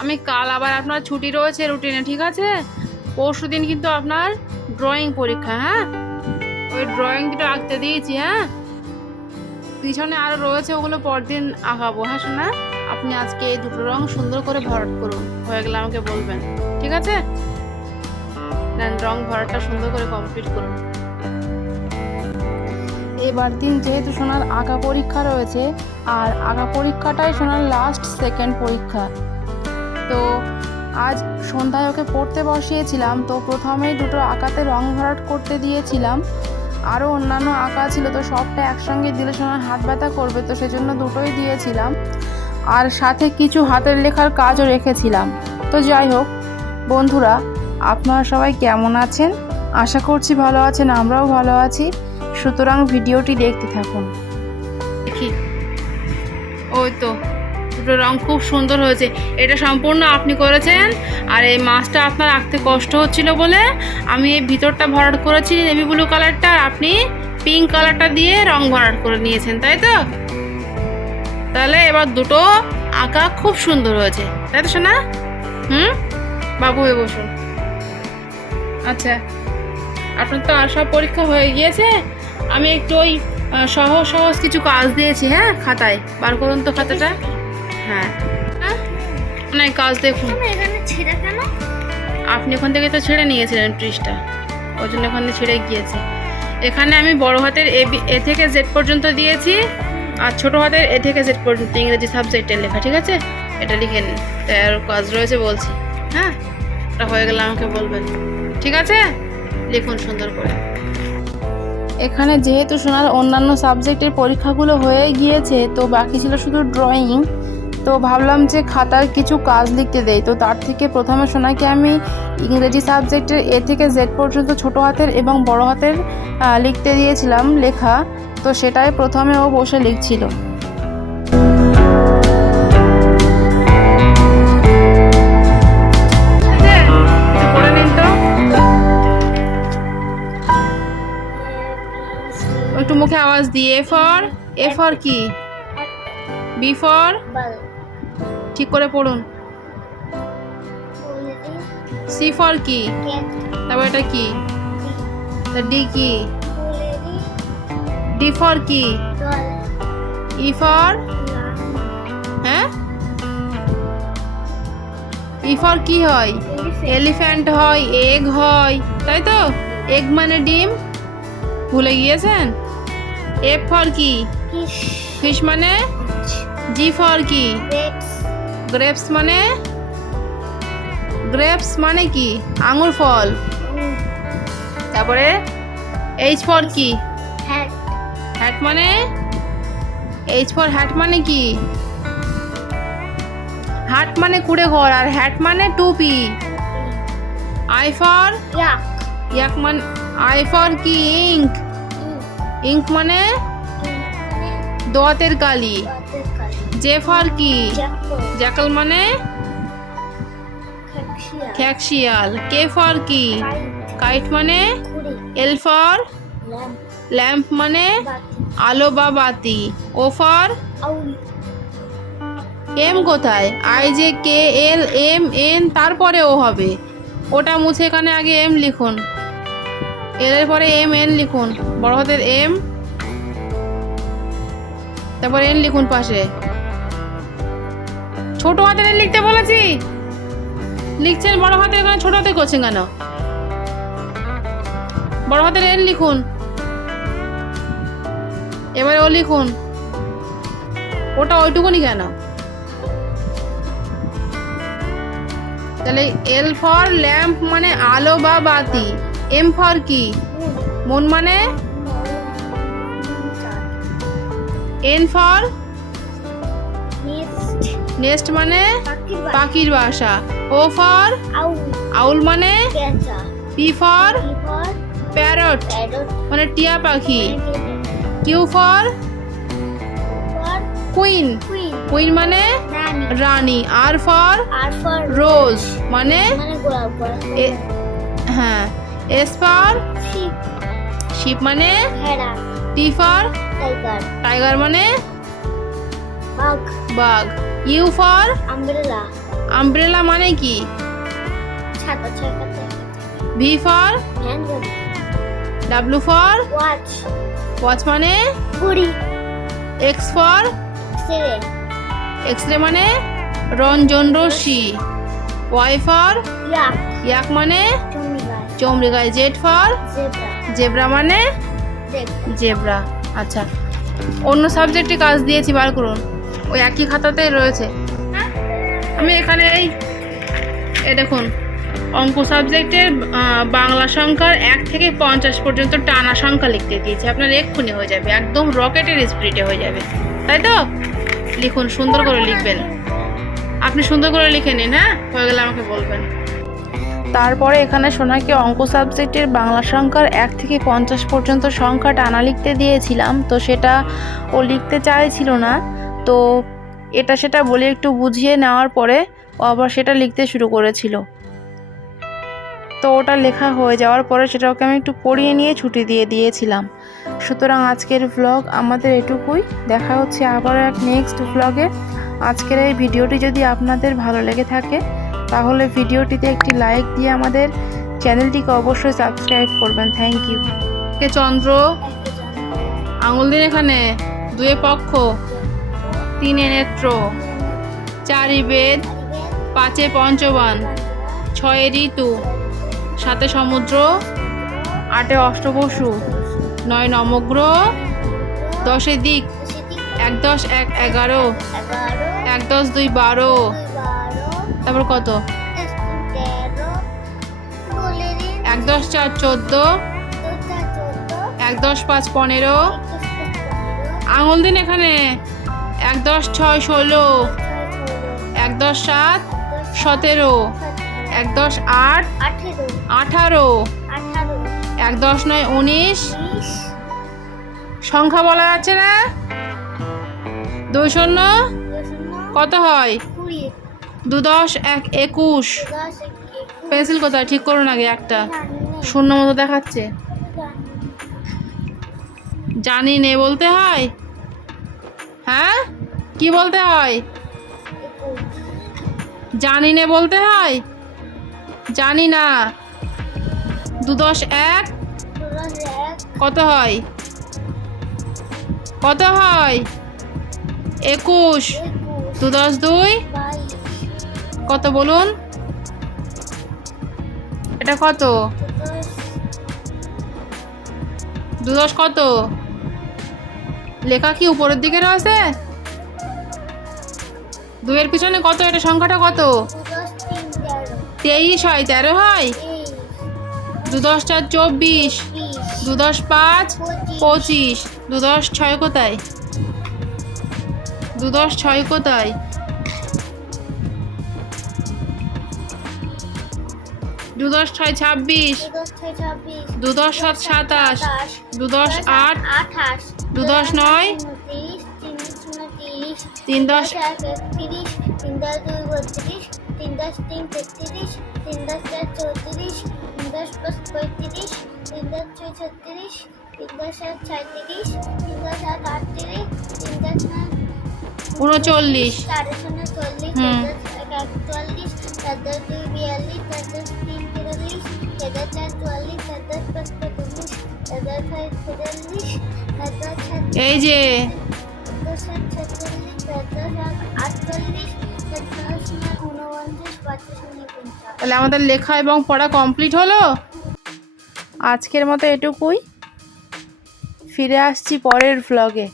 আমি কাল আবার আপনার ছুটি রয়েছে রুটিনে, ঠিক আছে? পরশু দিন কিন্তু আপনার ড্রয়িং পরীক্ষা হ্যাঁ? ওই ড্রয়িং দুটো আঁকতে দিয়েছি হ্যাঁ? পিছনে আরও রয়েছে, ওগুলো পরদিন আঁকাবো হ্যাঁ শোনা আপনি আজকে এই দুটো রং সুন্দর করে ভরাট করুন, হয়ে গেলে আমাকে বলবেন, ঠিক আছে? দেন রং ভরাটটা সুন্দর করে কমপ্লিট করুন। এবার দিন যেহেতু সোনার আঁকা পরীক্ষা রয়েছে, আর আঁকা পরীক্ষাটাই সোনার লাস্ট সেকেন্ড পরীক্ষা। তো আজ সন্ধ্যায় ওকে পড়তে বসিয়েছিলাম, তো প্রথমেই দুটো আঁকাতে রং ভরাট করতে দিয়েছিলাম। আরও অন্যান্য আঁকা ছিল, তো সবটা একসঙ্গে দিলে সময় হাত ব্যথা করবে, তো সেজন্য দুটোই দিয়েছিলাম। আর সাথে কিছু হাতের লেখার কাজও রেখেছিলাম। তো যাই হোক, বন্ধুরা, আপনারা সবাই কেমন আছেন? আশা করছি ভালো আছেন, আমরাও ভালো আছি। সুতরাং ভিডিওটি দেখতে থাকুন। ওই তো। দুটো রং খুব সুন্দর হয়েছে। এটা সম্পূর্ণ আপনি করেছেন। আর এই মাছটা আপনার আঁকতে কষ্ট হচ্ছিল বলে আমি এই ভিতরটা ভরাট করেছি নেভি ব্লু কালারটা আর আপনি পিঙ্ক কালারটা দিয়ে রং ভরাট করে নিয়েছেন, তাই তো? তাহলে এবার দুটো আঁকা খুব সুন্দর হয়েছে, তাই তো শোনা হুম? বাবু হয়ে বসুন। আচ্ছা আপনার তো সব পরীক্ষা হয়ে গিয়েছে। আমি একটু ওই সহজ সহজ কিছু কাজ দিয়েছি হ্যাঁ খাতায়। বার করুন তো খাতাটা। হ্যাঁ। না কাজ দেখুন। কেন এখানে ছেঁড়া কেন? আপনি ওখান থেকে তো ছেড়ে নিয়েছিলেন ট্রিসটা ওই জন্য ওখানে ছেড়ে গিয়েছে। এখানে আমি বড় হাতের এ বি- এ থেকে জেড পর্যন্ত দিয়েছি আর ছোট হাতের এ থেকে জেড পর্যন্ত ইংরেজি সাবজেক্টের লেখা ঠিক আছে? এটা লিখে নিন। তাই আর কাজ রয়েছে বলছি। হ্যাঁ? এটা হয়ে গেলে আমাকে বলবেন। ঠিক আছে? লিখুন সুন্দর করে। এখানে যেহেতু সোনার অন্যান্য সাবজেক্টের পরীক্ষাগুলো হয়ে গিয়েছে তো বাকি ছিল শুধু ড্রয়িং তো ভাবলাম যে খাতার কিছু কাজ লিখতে দেই। তো তার থেকে প্রথমে সোনাকে আমি ইংরেজি সাবজেক্টের এ থেকে জেড পর্যন্ত ছোট হাতের এবং বড় হাতের লিখতে দিয়েছিলাম লেখা। তো সেটাই প্রথমে ও বসে লিখছিল। একটু মুখে আওয়াজ দিয়ে, এ ফর এ ফর কি? B for? ঠিক করে পড়ুন। সি ফর কি তারপর এটা কি ডি কি ডি ফর কি ই ফর হ্যাঁ? ই ফর কি হয়। এলিফ্যান্ট হয় এগ হয়। তাই তো? এগ মানে ডিম। ভুলে গিয়েছেন? এফ ফর কি ফিশ মানে? জি ফর কি গ্রেপস মানে? গ্রেপস মানে কি? আঙুর ফল। তারপরে এইচ ফর কি? হ্যাট হ্যাট মানে? এইচ ফর হ্যাট মানে কি? হাট মানে কুড়ে ঘর আর হ্যাট মানে টুপি। আই ফর ইয়াক ইয়াক মানে আই ফর কি? ইঙ্ক ইঙ্ক মানে? দোয়াতের কালি জে ফর কি? জ্যাকল মানে? খ্যাকশিয়াল কে ফর কি? কাইট। মানে? L for lamp. মানে? আলো বা বাতি। ও ফর এম কোথায়? I J K L M N তারপরে ও হবে। ওটা মুছে এখানে আগে এম লিখুন। এল এর পরে এম এন লিখুন। বড় হাতের এম। তারপর এন লিখুন পাশে। ছোট হাতের লিখতে বলেছি? লিখছেন বড় হাতের এখানে ছোট হাতে করছেন কেন? বড় হাতের এন লিখুন। এবারে ও লিখুন। ওটা ওইটুকুনি কেন? তাহলে এল ফর ল্যাম্প মানে আলো বা বাতি। এম ফর কি? মন মানে? এন ফর নেস্ট মানে? পাখির বাসা। ও ফর আউল মানে? পি ফর প্যারট মানে টিয়া পাখি। কিউ ফর কুইন কুইন মানে? রানী আর ফর রোজ মানে? এ- হ্যাঁ। এস ফর শিপ মানে? টি ফর টাইগার মানে? বাঘ। বাঘ। You for? আমব্রেলা মানে কি? ছাতা ছাতা। V for W for watch watch মানে? ঘড়ি। এক্স ফর সেরে এক্স রে মানে রঞ্জন রশ্মি ওয়াই ফর ইয়াক ইয়াক মানে চমড়িগায় জেড ফর জেব্রা মানে? জেব্রা আচ্ছা। অন্য সাবজেক্টে কাজ দিয়েছি বার করুন। ওই একই খাতাতেই রয়েছে। আমি এখানে এই, এ দেখুন, অঙ্ক সাবজেক্টের বাংলা সংখ্যার এক থেকে পঞ্চাশ পর্যন্ত টানা সংখ্যা লিখতে দিয়েছি। আপনার এক্ষুনি হয়ে যাবে, একদম রকেটের স্পিডে হয়ে যাবে। তাই তো? লিখুন, সুন্দর করে লিখবেন। আপনি সুন্দর করে লিখে নিন হ্যাঁ? হয়ে গেলে আমাকে বলবেন। তারপরে এখানে সোনাকে অঙ্ক সাবজেক্টের বাংলা সংখ্যার এক থেকে পঞ্চাশ পর্যন্ত সংখ্যা টানা লিখতে দিয়েছিলাম, তো সেটা ও লিখতে চাইছিল না। তো এটা সেটা বলে একটু বুঝিয়ে নেওয়ার পরে ও আবার সেটা লিখতে শুরু করেছিল। তো ওটা লেখা হয়ে যাওয়ার পরে সেটা ওকে আমি একটু পড়িয়ে নিয়ে ছুটি দিয়ে দিয়েছিলাম। সুতরাং আজকের ভ্লগ আমাদের এটুকুই। দেখা হচ্ছে আবার এক নেক্সট ভ্লগে আজকের এই ভিডিওটি যদি আপনাদের ভালো লেগে থাকে, তাহলে ভিডিওটিতে একটি লাইক দিয়ে আমাদের চ্যানেলটিকে অবশ্যই সাবস্ক্রাইব করবেন। থ্যাংক ইউ কে চন্দ্র? আঙুল দিন এখানে। দুয়ে পক্ষ। তিনে নেত্র, চারি বেদ, পাঁচে পঞ্চবান, ছয়ে ঋতু, সাতে সমুদ্র, আটে অষ্টবসু, নয় নমগ্রহ দশে দিক, এক দশ, এক এগারো, এক দশ দুই বারো। তারপর কত? এক দশ চার চোদ্দ, এক দশ পাঁচ পনেরো। আঙুল দিন এখানে। এক দশ ছয় ষোলো, এক দশ সাত সতেরো, এক দশ আট আঠারো, এক দশ নয় উনিশ। সংখ্যা বলা যাচ্ছে না? দুই শূন্য কত হয়? দু দশ এক একুশ। পেন্সিল কোথায়? ঠিক করুন আগে একটা। শূন্য মতো দেখাচ্ছে। জানি নে বলতে হয়? হ্যাঁ? কি বলতে হয়? জানি না, বলতে হয়? জানি না। দু দশ এক? কত হয়? কত হয়? একুশ। দু দশ দুই? কত বলুন? এটা কত? দু দশ কত? লেখা কি উপরের দিকে রয়েছে? দুয়ের পিছনে কত? এটা সংখ্যাটা কত? তেইশ হয়, তেরো হয়? দু দশ চার চব্বিশ। দু দশ পাঁচ, পঁচিশ। দু দশ ছয় কোথায়? দু দশ ছয় কোথায়? দু দশ ছয় ছাব্বিশ। দু দশ সাত সাতাশ। দু দশ আট। আঠাশ। দু দশ নয়। তিন দশ এক একত্রিশ তিন দশ দুই বত্রিশ তিন দশ তিন তেত্রিশ তিন দশ চার চৌত্রিশ তিন দশ পাঁচ পঁয়ত্রিশ। তিন দশ ছয় ছত্রিশ তিন দশ সাত ছয়ত্রিশ তিন দশ সাত আটত্রিশ। তিন দশ নয় উনচল্লিশ। চার শূন্য চল্লিশ। চার দশ দুই বিয়াল্লিশ তিন তিরাল্লিশ দশ চার চুয়াল্লিশ দশ পাঁচ পঁয়তাল্লিশ দশ ছয় ছেচল্লিশ চার সাত এই যে। সাত ছেচল্লিশ আট আটচল্লিশ তাহলে আমাদের লেখা এবং পড়া কমপ্লিট হলো? আজকের মতো এটুকুই। ফিরে আসছি পরের ভ্লগে